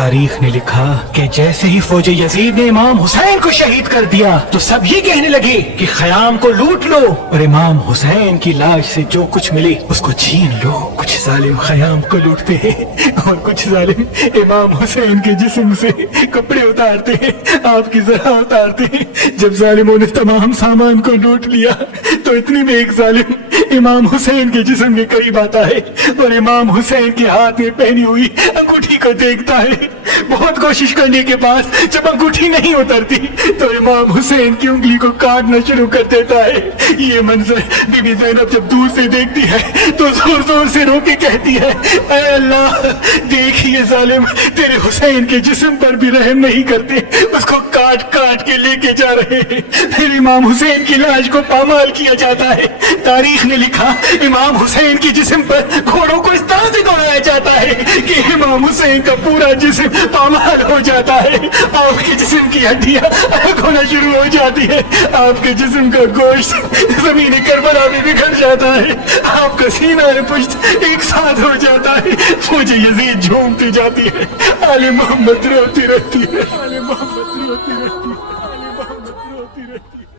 تاریخ نے لکھا کہ جیسے ہی فوج یزید نے امام حسین کو شہید کر دیا تو سب یہ کہنے لگے کہ خیام کو لوٹ لو اور امام حسین کی لاش سے جو کچھ ملے اس کو چھین لو۔ کچھ ظالم خیام کو لوٹتے ہیں اور کچھ ظالم امام حسین کے جسم سے کپڑے اتارتے ہیں، آپ کی ذرا اتارتے ہیں۔ جب ظالموں نے تمام سامان کو لوٹ لیا تو اتنی میں ایک ظالم امام حسین کے جسم کے قریب آتا ہے اور امام حسین کے ہاتھ میں پہنی ہوئی انگوٹھی کو دیکھتا ہے۔ بہت کوشش کرنے کے بعد جب انگوٹھی نہیں اترتی تو امام حسین کی انگلی کو کاٹنا شروع کر دیتا ہے۔ یہ منظر بی بی زینب جب دور سے دیکھتی ہے تو زور زور سے رو کے کہتی ہے، اے اللہ دیکھ یہ ظالم تیرے حسین کے جسم پر بھی رحم نہیں کرتے، اس کو کاٹ کاٹ کے لے کے جا رہے ہیں۔ پھر امام حسین کی لاش کو پامال کیا جاتا ہے۔ تاریخ نے لکھا امام حسین کی جسم پر گھوڑوں کو اس طرح سے دوڑایا جاتا ہے کہ امام حسین کا پورا جسم پامال ہو جاتا ہے۔ آپ کے جسم کی ہڈیاں الگ ہونا شروع ہو جاتی ہے، آپ کے جسم کا گوشت زمین کربلا میں بکھر جاتا ہے، آپ کا سینہ پشت ایک ساتھ ہو جاتا ہے۔ فوج یزید جھومتی جاتی ہے، آل محمد روتی رہتی ہے، آل محمد روتی رہتی ہے، آل محمد روتی رہتی ہے۔